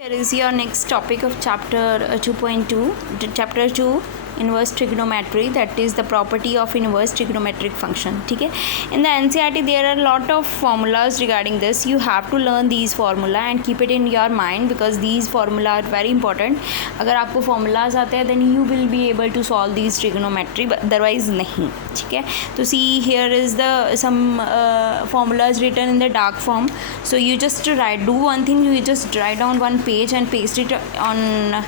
Here is your next topic of chapter 2.2, chapter 2 inverse trigonometry, that is the property of inverse trigonometric function. ठीक है, in the NCERT there are a lot of formulas regarding this. You have to learn these formula and keep it in your mind because these formula are very important. अगर आपको formulas आते हैं then you will be able to solve these trigonometry, but otherwise नहीं. ठीक है, तो see here is the some formulas written in the dark form. So you just do one thing, you just write down one page and paste it on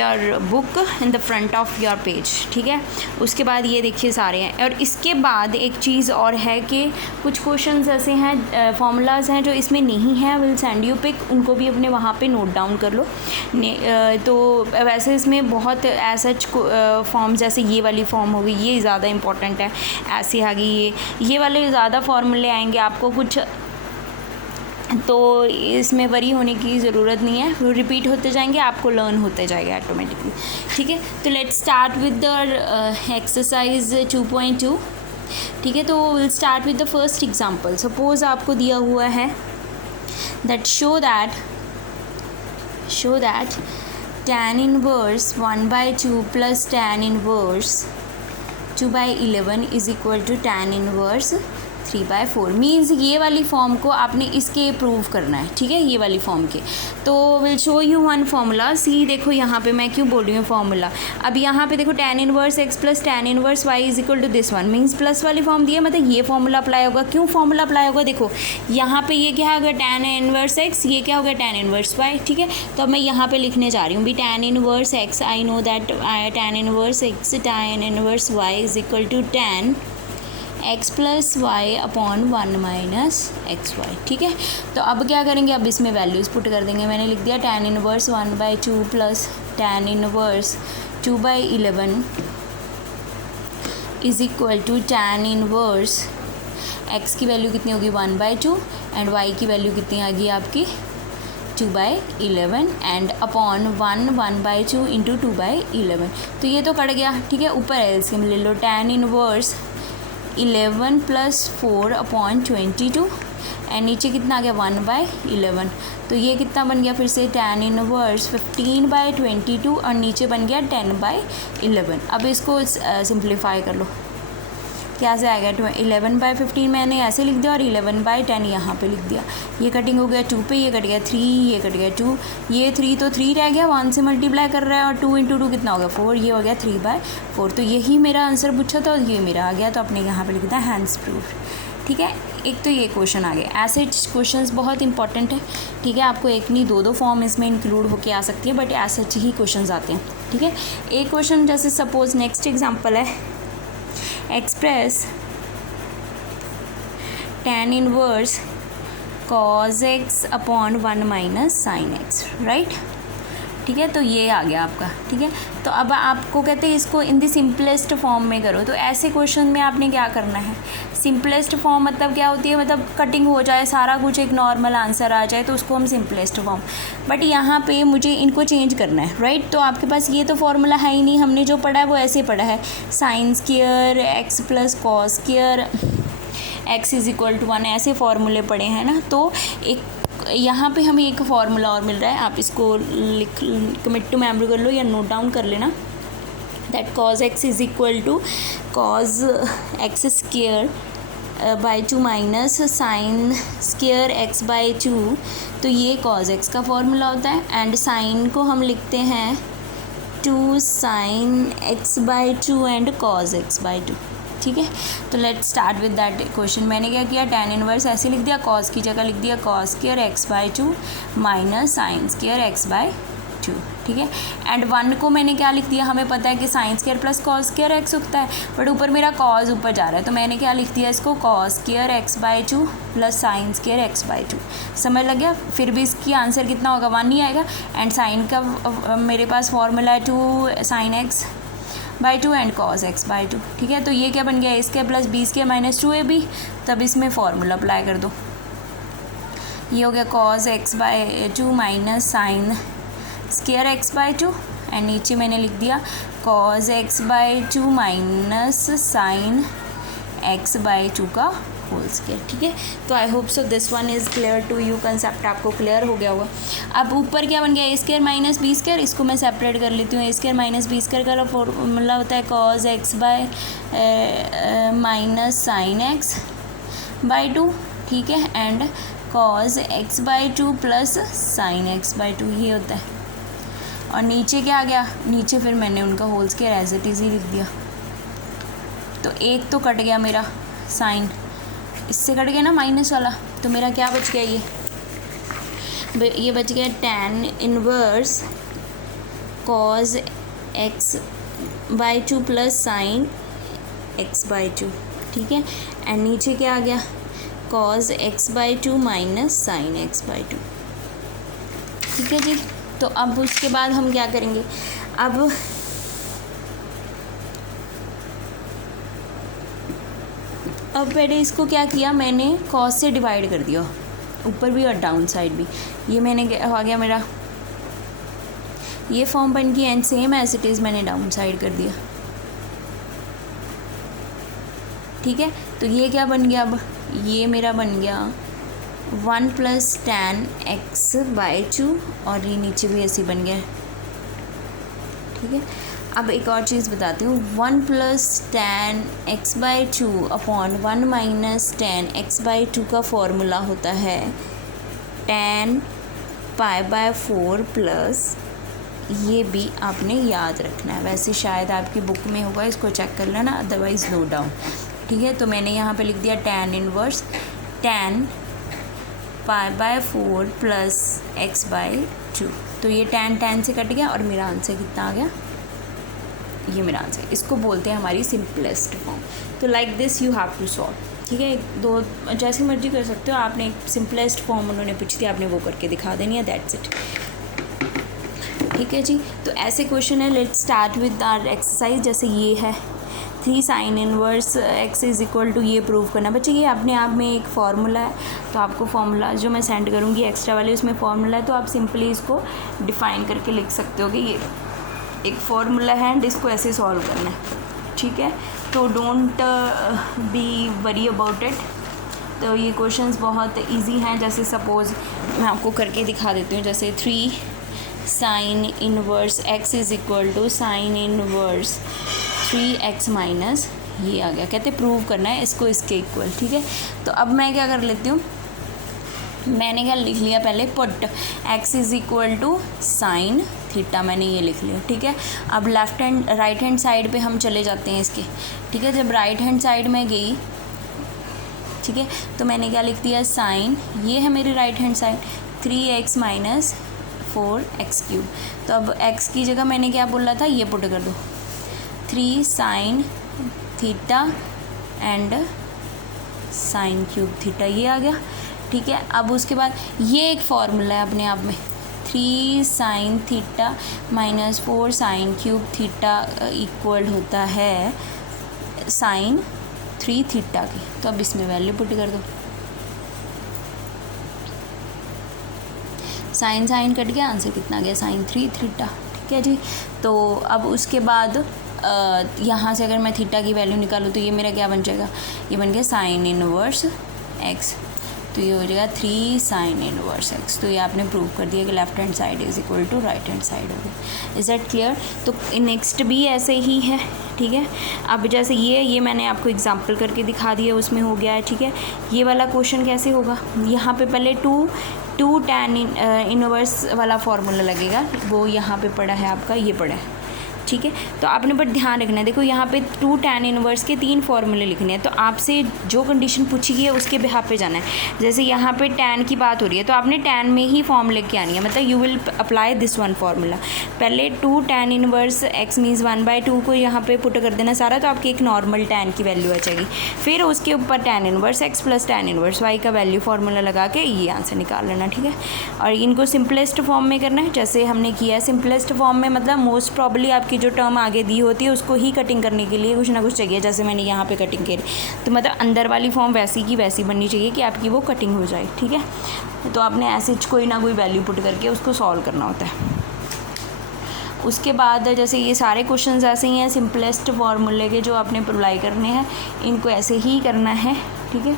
your book in the front of your page. ठीक है, उसके बाद ये देखिए सारे हैं. और इसके बाद एक चीज़ और है कि कुछ क्वेश्चंस ऐसे हैं, फार्मूलाज हैं जो इसमें नहीं है. विल सेंड यू पिक, उनको भी अपने वहाँ पे नोट डाउन कर लो. तो वैसे इसमें बहुत ऐसा फॉर्म जैसे ये वाली फॉर्म होगी, ये ज़्यादा इंपॉर्टेंट है. ऐसी आ गई ये वाले ज़्यादा फार्मूले आएंगे आपको कुछ, तो इसमें वरी होने की ज़रूरत नहीं है. वो रिपीट होते जाएंगे, आपको लर्न होते जाएगा ऑटोमेटिकली. ठीक है, तो let's start with the exercise 2.2. ठीक है, तो will start with the first example. Suppose आपको दिया हुआ है that show that tan inverse 1/2 plus tan inverse 2/11 is equal to tan inverse 3/4. Means ये वाली फॉर्म को आपने इसके प्रूव करना है. ठीक है, ये वाली फॉर्म के. तो will show you one formula. See देखो यहाँ पे मैं क्यों बोल रही हूँ फार्मूला. अब यहाँ पे देखो tan inverse x plus tan inverse y is equal to this one. Means plus वाली फॉर्म दी है, मतलब ये फार्मूला अप्लाई होगा. क्यों फार्मूला अप्लाई होगा, देखो यहाँ पे ये क्या होगा tan इनवर्स x, ये क्या होगा tan इनवर्स y. ठीक है, तो अब मैं यहाँ पे लिखने जा रही हूँ भी tan inverse x. I know that tan inverse x tan inverse y is equal to tan x plus Y upon 1 minus X Y. ठीक है, तो अब क्या करेंगे, अब इसमें वैल्यूज़ पुट कर देंगे. मैंने लिख दिया tan inverse 1/2 plus tan inverse 2/11 is equal to tan inverse x की वैल्यू कितनी होगी 1/2 एंड y की वैल्यू कितनी आ गई आपकी 2/11 एंड अपॉन 1/2 इंटू 2/11. तो ये तो कट गया. ठीक है, ऊपर एलसीएम ले लो. tan inverse 11 plus 4 upon 22 and नीचे कितना आ गया 1/11. तो ये कितना बन गया फिर से tan इनवर्स 15/22 और नीचे बन गया 10/11. अब इसको सिंप्लीफाई कर लो. क्या से आएगा 11/15 मैंने ऐसे लिख दिया और 11/10 यहाँ पे लिख दिया. ये कटिंग हो गया 2 पे, ये कट गया 3, ये कट गया 2, ये 3 तो 3 रह गया, 1 से मल्टीप्लाई कर रहा है और 2 इंटू 2 कितना हो गया 4, ये हो गया 3/4. तो यही मेरा आंसर पूछा था और ये मेरा आ गया. तो अपने यहाँ पे लिख दिया हैंड्स प्रूफ. ठीक है, एक तो ये क्वेश्चन आ गया. ऐसे क्वेश्चंस बहुत इंपॉर्टेंट है. ठीक है, आपको एक नहीं दो फॉर्म इसमें इंक्लूड होके आ सकती है, बट ऐसे ही क्वेश्चन आते हैं. ठीक है, एक क्वेश्चन जैसे सपोज नेक्स्ट एग्जाम्पल है, express tan inverse cos x upon 1 minus sine x. Right, ठीक है, तो ये आ गया आपका. ठीक है, तो अब आपको कहते हैं इसको इन दी सिंपलेस्ट फॉर्म में करो. तो ऐसे क्वेश्चन में आपने क्या करना है, सिंपलेस्ट फॉर्म मतलब क्या होती है, मतलब कटिंग हो जाए, सारा कुछ एक नॉर्मल आंसर आ जाए, तो उसको हम सिंपलेस्ट फॉर्म. बट यहाँ पे मुझे इनको चेंज करना है. राइट, तो आपके पास ये तो फॉर्मूला है ही नहीं, हमने जो पढ़ा है वो ऐसे पढ़ा है, sine square x plus cos square x is equal to 1, ऐसे फॉर्मूले पढ़े हैं ना. तो एक यहाँ पे हमें एक फार्मूला और मिल रहा है. आप इसको लिख कमिट टू मेमोरी कर लो या नोट डाउन कर लेना. That cos x is equal to cos x square by 2 minus sine square x by 2. तो ये cos x का फॉर्मूला होता है. एंड साइन को हम लिखते हैं 2 sine x by 2 and cos x by 2. ठीक है, तो let's start with that question. मैंने क्या किया, tan इनवर्स ऐसे लिख दिया, cos की जगह लिख दिया cos square x by 2 minus sine square x by 2. ठीक है, एंड 1 को मैंने क्या लिख दिया, हमें पता है कि sine square plus cos square x होता है, बट ऊपर मेरा cos ऊपर जा रहा है, तो मैंने क्या लिख दिया इसको cos square x by 2 plus sign square x by 2. समझ लग गया. फिर भी इसकी आंसर कितना होगा 1 ही आएगा. एंड साइन का मेरे पास फॉर्मूला है 2 sine x by 2 and cos x by 2. ठीक है, तो ये क्या बन गया a square plus b square minus 2ab. तब इसमें फार्मूला अप्लाई कर दो. ये हो गया cos x by 2 minus sine square x by 2 and नीचे मैंने लिख दिया cos x by 2 minus sine x by 2 का होल स्क्वायर, ठीक है। तो I hope so this one is clear to you, concept आपको क्लियर हो गया होगा। अब ऊपर क्या बन गया, A square minus B square, इसको मैं सेपरेट कर लेती हूँ। A square minus B square का फॉर्मूला होता है cos x bye minus sine x by 2, ठीक है, and cos x by 2 plus sine x by 2, ये होता है। और नीचे क्या आ गया, नीचे फिर मैंने उनका whole square as it is ही लिख दिया। तो एक तो कट गया मेरा साइन, इससे कट गया ना माइनस वाला, तो मेरा क्या बच गया, ये बच गया tan inverse cos x by 2 plus sine x by 2, ठीक है। एंड नीचे क्या आ गया, cos x by 2 minus sine x by 2, ठीक है जी। तो अब उसके बाद हम क्या करेंगे, अब पहले इसको क्या किया, मैंने कॉस से डिवाइड कर दिया, ऊपर भी और डाउन साइड भी। ये मैंने आ गया मेरा, ये फॉर्म बन गई, and same as it is मैंने डाउन साइड कर दिया, ठीक है। तो ये क्या बन गया, अब ये मेरा बन गया 1 प्लस tan x बाई 2, और ये नीचे भी ऐसे बन गया, ठीक है। अब एक और चीज़ बताती हूँ, 1 plus tan x by 2 upon 1 minus tan x by 2 का फॉर्मूला होता है tan पाई बाय 4 प्लस, ये भी आपने याद रखना है। वैसे शायद आपकी बुक में होगा, इसको चेक कर लेना, अदरवाइज़ नोट डाउन, ठीक है। तो मैंने यहाँ पे लिख दिया tan inverse tan pi by 4 plus x by 2। तो ये tan से कट गया और मेरा आंसर कितना आ गया, ये मेरा आंसर। इसको बोलते हैं हमारी सिंपलेस्ट फॉर्म। तो like this you have to solve, ठीक है। दो जैसी मर्जी कर सकते हो, आपने एक सिंपलेस्ट फॉर्म उन्होंने पूछी थी, आपने वो करके दिखा देनी है, दैट्स इट, ठीक है जी। तो ऐसे क्वेश्चन है, let's start with our exercise. जैसे ये है 3 sine inverse X is equal to, ये प्रूव करना। बच्चे ये अपने आप में एक फार्मूला है, तो आपको फार्मूला जो मैं सेंड करूँगी एक्स्ट्रा वाले, उसमें फार्मूला है, तो आप सिंपली इसको डिफाइन करके लिख सकते हो कि ये एक फार्मूला है एंड इसको ऐसे सॉल्व करना है, ठीक है। तो don't be worry about it. तो ये क्वेश्चंस बहुत इजी हैं। जैसे सपोज़ मैं आपको करके दिखा देती हूँ, जैसे 3 sine inverse X is equal to sine inverse 3x minus, ये आ गया। कहते प्रूव करना है इसको इसके इक्वल, ठीक है। तो अब मैं क्या कर लेती हूँ, मैंने क्या लिख लिया, पहले put x is equal to sine theta, मैंने ये लिख लिया, ठीक है। अब left hand right hand side पे हम चले जाते हैं इसके, ठीक है। जब राइट हैंड साइड में गई, ठीक है, तो मैंने क्या लिख दिया, साइन, ये है मेरी right hand side, 3x minus 4x cube. तो अब x की जगह मैंने क्या बोला था, ये पुट कर दो, 3 sine theta and sine cube theta, ये आ गया, ठीक है। अब उसके बाद ये एक फार्मूला है अपने आप में, 3 sine theta minus 4 sine cube theta equal होता है साइन 3 थीटा की। तो अब इसमें वैल्यू पुट कर दो, साइन साइन कट गया, आंसर कितना गया, साइन 3 थीटा, ठीक है जी। तो अब उसके बाद यहाँ से अगर मैं थीटा की वैल्यू निकालूँ तो ये मेरा क्या बन जाएगा, ये बन गया साइन इनवर्स एक्स, तो ये हो जाएगा 3 साइन इनवर्स एक्स। तो ये आपने प्रूव कर दिया कि left hand side is equal to right hand side हो गई। Is that clear. तो नेक्स्ट भी ऐसे ही है, ठीक है। अब जैसे ये मैंने आपको एग्जांपल करके दिखा दिया, उसमें हो गया है, ठीक है। ये वाला क्वेश्चन कैसे होगा, यहाँ पे पहले टू tan इनवर्स वाला फार्मूला लगेगा, वो यहाँ पे पड़ा है आपका, ये पड़ा है, ठीक है। तो आपने बट ध्यान रखना है, देखो यहाँ पे 2 tan इनवर्स के 3 फार्मूले लिखने हैं, तो आपसे जो कंडीशन पूछी गई है उसके बिहाफ पे जाना है। जैसे यहाँ पे tan की बात हो रही है, तो आपने tan में ही फॉर्म लेके आनी है, मतलब you will apply this one formula. पहले 2 tan इनवर्स x मीन्स 1/2 को यहाँ पे पुट कर देना सारा, तो आपकी एक नॉर्मल tan की वैल्यू आ जाएगी। फिर उसके ऊपर tan inverse x plus tan inverse y का वैल्यू फार्मूला लगा के ये आंसर निकाल लेना, ठीक है। और इनको सिंपलेस्ट फॉर्म में करना है, जैसे हमने किया। सिंपलेस्ट फॉर्म में मतलब मोस्ट प्रॉब्ली आपकी जो टर्म आगे दी होती है उसको ही कटिंग करने के लिए कुछ ना कुछ चाहिए, जैसे मैंने यहाँ पे कटिंग करी, तो मतलब अंदर वाली फॉर्म वैसी की वैसी बननी चाहिए कि आपकी वो कटिंग हो जाए, ठीक है। तो आपने ऐसे कोई ना कोई वैल्यू पुट करके उसको सॉल्व करना होता है। उसके बाद जैसे ये सारे क्वेश्चंस ऐसे ही हैं, सिंपलेस्ट फार्मूले के जो आपने अप्लाई करने हैं, इनको ऐसे ही करना है, ठीक है।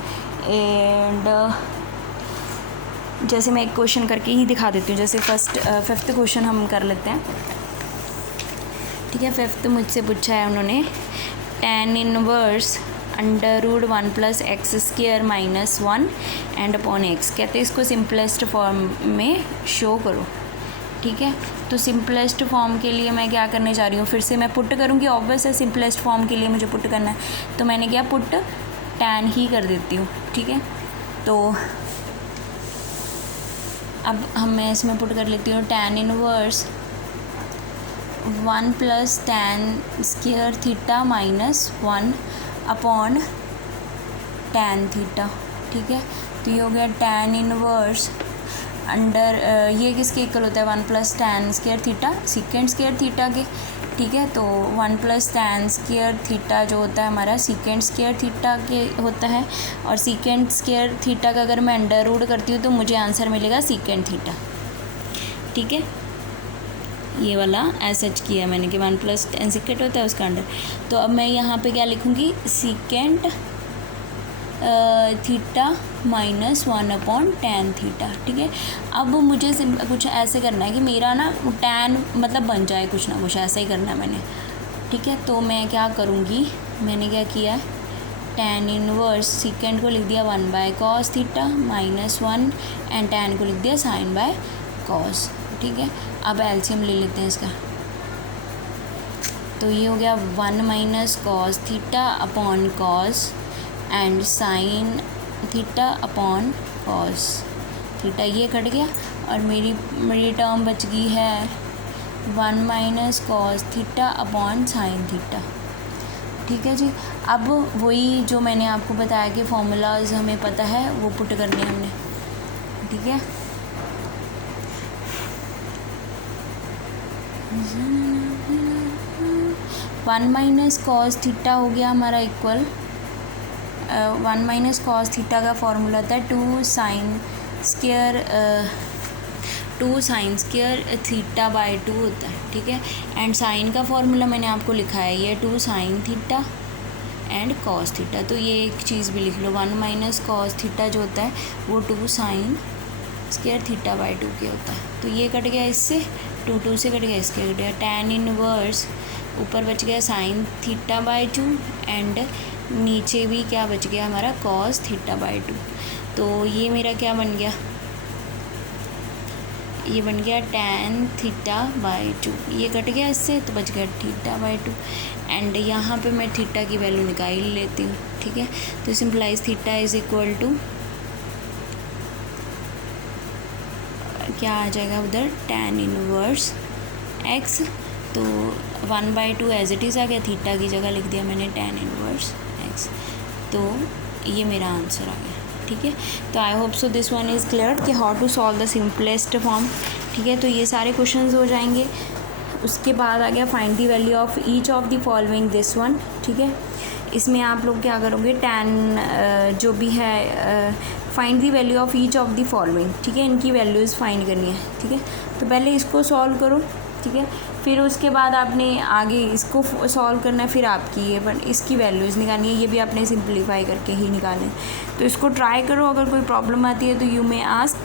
एंड जैसे मैं एक क्वेश्चन करके ही दिखा देती हूँ, जैसे फिफ्थ क्वेश्चन हम कर लेते हैं, ठीक है। फिफ्थ मुझसे पूछा है उन्होंने tan inverse √1 + x² - 1 and upon x, कहते हैं इसको सिंपलेस्ट फॉर्म में शो करो, ठीक है। तो सिंपलेस्ट फॉर्म के लिए मैं क्या करने जा रही हूँ, फिर से मैं पुट करूँगी, ऑब्वियस है सिंपलेस्ट फॉर्म के लिए मुझे पुट करना है, तो मैंने क्या पुट tan ही कर देती हूँ, ठीक है। तो अब मैं इसमें पुट कर लेती हूँ tan inverse 1 + tan² theta - 1 upon tan theta, ठीक है। तो ये हो गया tan इनवर्स ये किसके इक्वल होता है, 1 + tan² थीटा sec² थीटा के, ठीक है। तो 1 + tan² थीटा जो होता है हमारा sec² थीटा के होता है, और sec² थीटा का अगर मैं अंडर रूट करती हूँ तो मुझे आंसर मिलेगा sec थीटा, ठीक है। ये वाला एच किया मैंने कि 1 + tan sec होता है उसका अंडर। तो अब मैं यहाँ पे क्या लिखूँगी, sec theta -1 upon tan theta, ठीक है। अब मुझे कुछ ऐसे करना है कि मेरा ना tan मतलब बन जाए कुछ ना कुछ, ऐसा ही करना है मैंने, ठीक है। तो मैं क्या करूँगी, मैंने क्या किया है, tan इनवर्स सेकेंड को लिख दिया 1/cos थीटा -1 एंड tan को लिख दिया sin/cos, ठीक है। अब एलसीएम ले लेते हैं इसका, तो ये हो गया 1 - cos theta upon cos and sin theta upon cos theta, ये कट गया और मेरी टर्म बच गई है 1 - cos theta upon sin theta, ठीक है जी। अब वही जो मैंने आपको बताया कि फॉर्मूलाज हमें पता है वो पुट करने हमने, ठीक है। 1 - cos थीटा हो गया हमारा इक्वल 1 - cos थीटा का फॉर्मूला था 2 sin² थीटा/2 होता है, ठीक है। एंड साइन का फॉर्मूला मैंने आपको लिखा है ये 2 sin theta and cos theta, तो ये एक चीज़ भी लिख लो, 1 - cos थीटा जो होता है वो 2 sin² थीटा/2 के होता है। तो ये कट गया इससे, 2 से कट गया, इसके कट गया। tan इनवर्स ऊपर बच गया sin थीटा/2 एंड नीचे भी क्या बच गया हमारा cos थीटा/2। तो ये मेरा क्या बन गया, ये बन गया tan थीटा/2, ये कट गया इससे तो बच गया थीटा/2 एंड यहाँ पे मैं थीटा की वैल्यू निकाल लेती हूँ, ठीक है। तो simplify theta is equal to क्या आ जाएगा उधर, tan इनवर्स x, तो 1/2 एज इट इज़ आ गया, थीटा की जगह लिख दिया मैंने tan इनवर्स x, तो ये मेरा आंसर आ गया, ठीक है। तो I hope so this one is clear कि how to solve the simplest form, ठीक है। तो ये सारे क्वेश्चंस हो जाएंगे। उसके बाद आ गया find the value of each of the following this one, ठीक है। इसमें आप लोग क्या करोगे, tan जो भी है find the value of each of the following, ठीक है, इनकी वैल्यूज़ फाइंड करनी है, ठीक है। तो पहले इसको सॉल्व करो, ठीक है, फिर उसके बाद आपने आगे इसको सॉल्व करना है, फिर आपकी ये पर इसकी वैल्यूज़ निकालनी है, ये भी आपने सिंप्लीफाई करके ही निकालना है। तो इसको ट्राई करो, अगर कोई प्रॉब्लम आती है तो you may ask,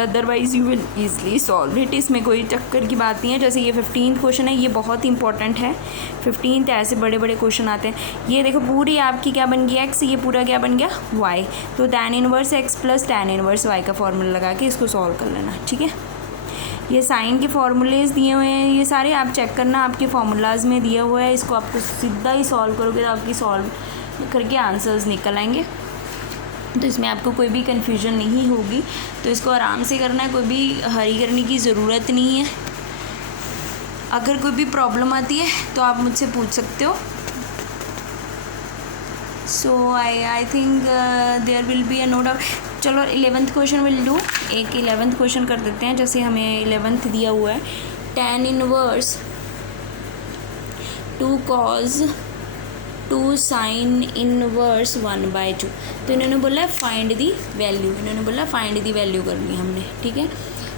otherwise you will easily solve it. इसमें कोई चक्कर की बात नहीं है। जैसे ये 15th क्वेश्चन है, ये बहुत इंपॉर्टेंट है। 15th ऐसे बड़े बड़े क्वेश्चन आते हैं। ये देखो पूरी आपकी क्या बन गई x, ये पूरा क्या बन गया y, तो tan inverse x + tan inverse y का फॉर्मूला लगा के इसको सॉल्व कर लेना, ठीक है। ये साइन के फॉर्मूलेज दिए हुए हैं, ये सारे आप चेक करना, आपके फार्मूलाज में दिया हुआ है। इसको आपको सीधा ही सॉल्व करोगे तो आपकी सॉल्व करके आंसर्स निकल आएंगे। तो इसमें आपको कोई भी कन्फ्यूजन नहीं होगी। तो इसको आराम से करना है, कोई भी हरी करने की ज़रूरत नहीं है। अगर कोई भी प्रॉब्लम आती है तो आप मुझसे पूछ सकते हो। So I think there will be a no doubt. चलो 11th क्वेश्चन विल डू। एक 11th क्वेश्चन कर देते हैं। जैसे हमें 11th दिया हुआ है tan inverse 2 cos 2 sin inverse 1/2। तो इन्होंने बोला फाइंड दी वैल्यू, इन्होंने बोला फाइंड दी वैल्यू करनी हमने, ठीक है।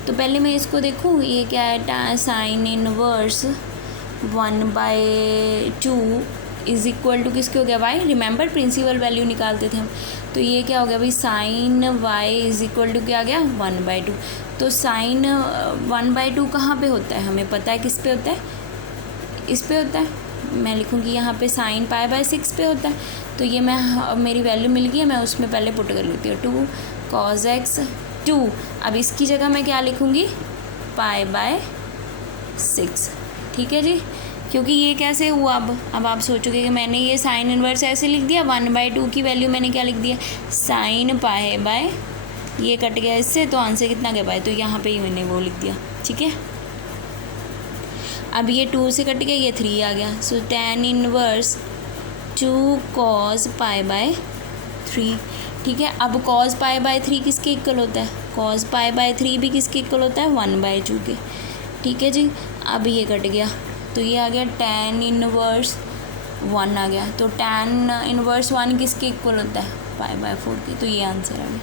तो पहले मैं इसको देखूँ, ये क्या है, sin inverse 1/2 is equal to किसके हो गया y, रिमेंबर प्रिंसिपल वैल्यू निकालते थे हम, तो ये क्या हो गया भाई sine y is equal to क्या आ गया 1/2। तो साइन 1/2 कहाँ पे होता है हमें पता है, किस पे होता है, इस पे होता है, मैं लिखूँगी यहाँ पे साइन π/6 पे होता है। तो ये मैं मेरी वैल्यू मिल गई है, मैं उसमें पहले पुट कर लेती हूँ 2 cos x 2। अब इसकी जगह मैं क्या लिखूँगी π/6, ठीक है जी। क्योंकि ये कैसे हुआ, अब आप सोचोगे कि मैंने ये साइन इन्वर्स ऐसे लिख दिया, 1/2 की वैल्यू मैंने क्या लिख दिया साइन π/, ये कट गया इससे, तो आंसर कितना गया बाय, तो यहाँ पे ही मैंने वो लिख दिया, ठीक है। अब ये 2 से कट गया, ये 3 आ गया, सो tan इनवर्स 2 cos π/3, ठीक है। अब cos π/3 किसके इक्वल होता है, cos π/3 भी किसके इक्वल होता है 1/2 के, ठीक है जी। अब ये कट गया, तो ये आ गया tan इनवर्स 1 आ गया, तो tan इनवर्स 1 किसके इक्वल होता है π/4 के, तो ये आंसर आ गया,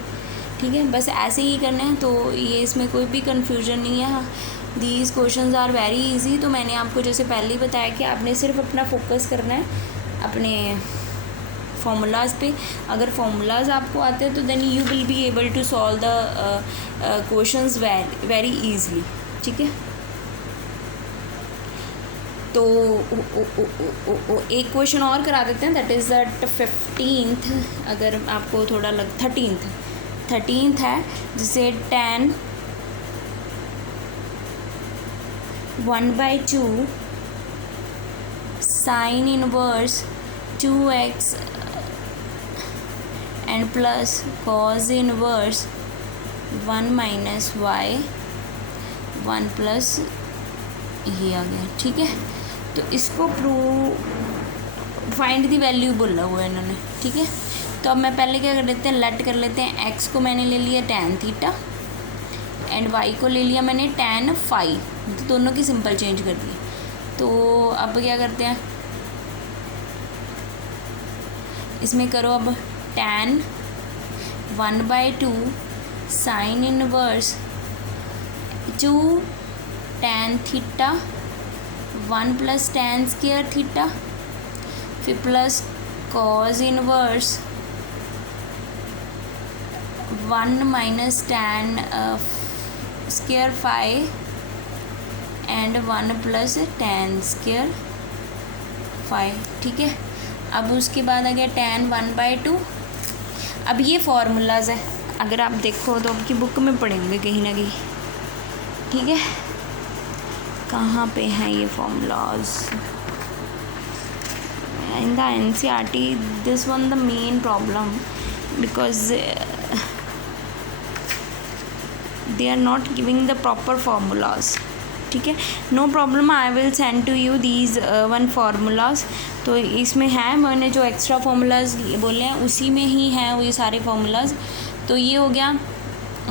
ठीक है। बस ऐसे ही करना है, तो ये इसमें कोई भी कन्फ्यूजन नहीं है, these questions are very easy. तो मैंने आपको जैसे पहले ही बताया कि आपने सिर्फ अपना फोकस करना है अपने फार्मूलाज पे। अगर फार्मूलाज आपको आते हैं तो then you will be able to solve the questions very easily, ठीक है। तो एक क्वेश्चन और करा देते हैं, दैट इज़ द 15th, अगर आपको थोड़ा 13th है, जिसे tan 1/2 sine inverse 2x and plus cos inverse 1 - y 1 plus ये आ गया, ठीक है। तो इसको फाइंड दी वैल्यू बोला हुआ है इन्होंने, ठीक है। तो अब मैं पहले क्या कर लेते हैं, लेट कर लेते हैं, x को मैंने ले लिया tan थीटा एंड y को ले लिया मैंने tan फाई, तो दोनों की सिंपल चेंज कर दी। तो अब क्या करते हैं, इसमें करो अब tan 1/2 sine inverse 2 tan theta 1 plus tan square theta, फिर plus cos inverse 1 minus tan square phi and 1 plus tan square phi, ठीक है। अब उसके बाद आ गया tan 1/2। अब ये फार्मूलाज है, अगर आप देखो तो आपकी बुक में पढ़े होंगे कहीं ना कहीं, ठीक है। कहाँ पे हैं ये formulas in the NCERT, this one the main problem, because they are not giving the proper formulas, ठीक है। No problem, I will send to you these one formulas. तो इसमें है, मैंने जो एक्स्ट्रा फार्मूलाज बोले हैं उसी में ही हैं वो ये सारे फार्मूलाज। तो ये हो गया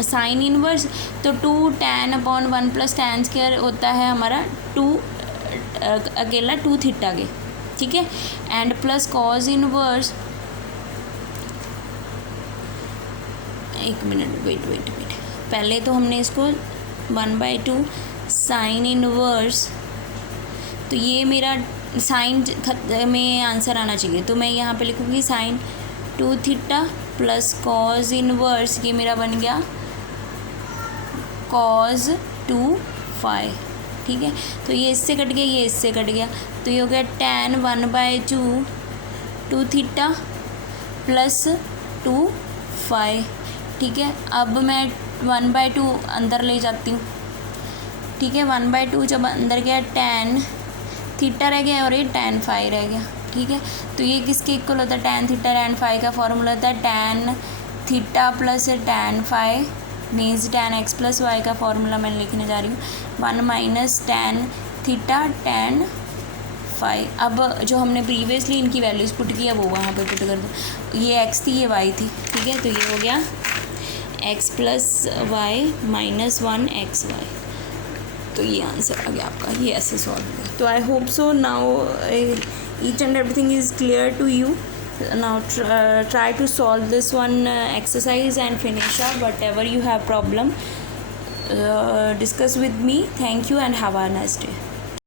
साइन इनवर्स, तो 2 tan upon 1 plus tan square होता है हमारा 2 अकेला 2 थीटा के, ठीक है। एंड प्लस cos इनवर्स, एक मिनट वेट, पहले तो हमने इसको 1/2 साइन इनवर्स, तो ये मेरा साइन में आंसर आना चाहिए, तो मैं यहाँ पे लिखूँगी sine 2 theta plus cos inverse, ये मेरा बन गया cos 2 फाई, ठीक है। तो ये इससे कट गया, ये इससे कट गया, तो ये हो गया tan 1/2 2 थीटा प्लस 2 फाई, ठीक है। अब मैं 1/2 अंदर ले जाती हूँ, ठीक है। 1/2 जब अंदर गया tan थीटा रह गया और ये tan फाई रह गया, ठीक है। तो ये किसके इक्वल होता है, tan थीटा tan फाई का फॉर्मूला होता है tan theta plus tan phi means tan x plus y का फॉर्मूला मैं लिखने जा रही हूँ 1 minus tan theta tan phi. अब जो हमने प्रीवियसली इनकी वैल्यूज़ पुट किया वो वहाँ पे पुट कर दो, ये x थी ये y थी, ठीक है। तो ये हो गया x plus Y minus 1xy, तो ये आंसर आ गया आपका, ये ऐसे सॉल्व हुआ। तो I hope so now each and everything is clear to you. Now try to solve this one exercise and finish up whatever you have problem. Discuss with me. Thank you and have a nice day.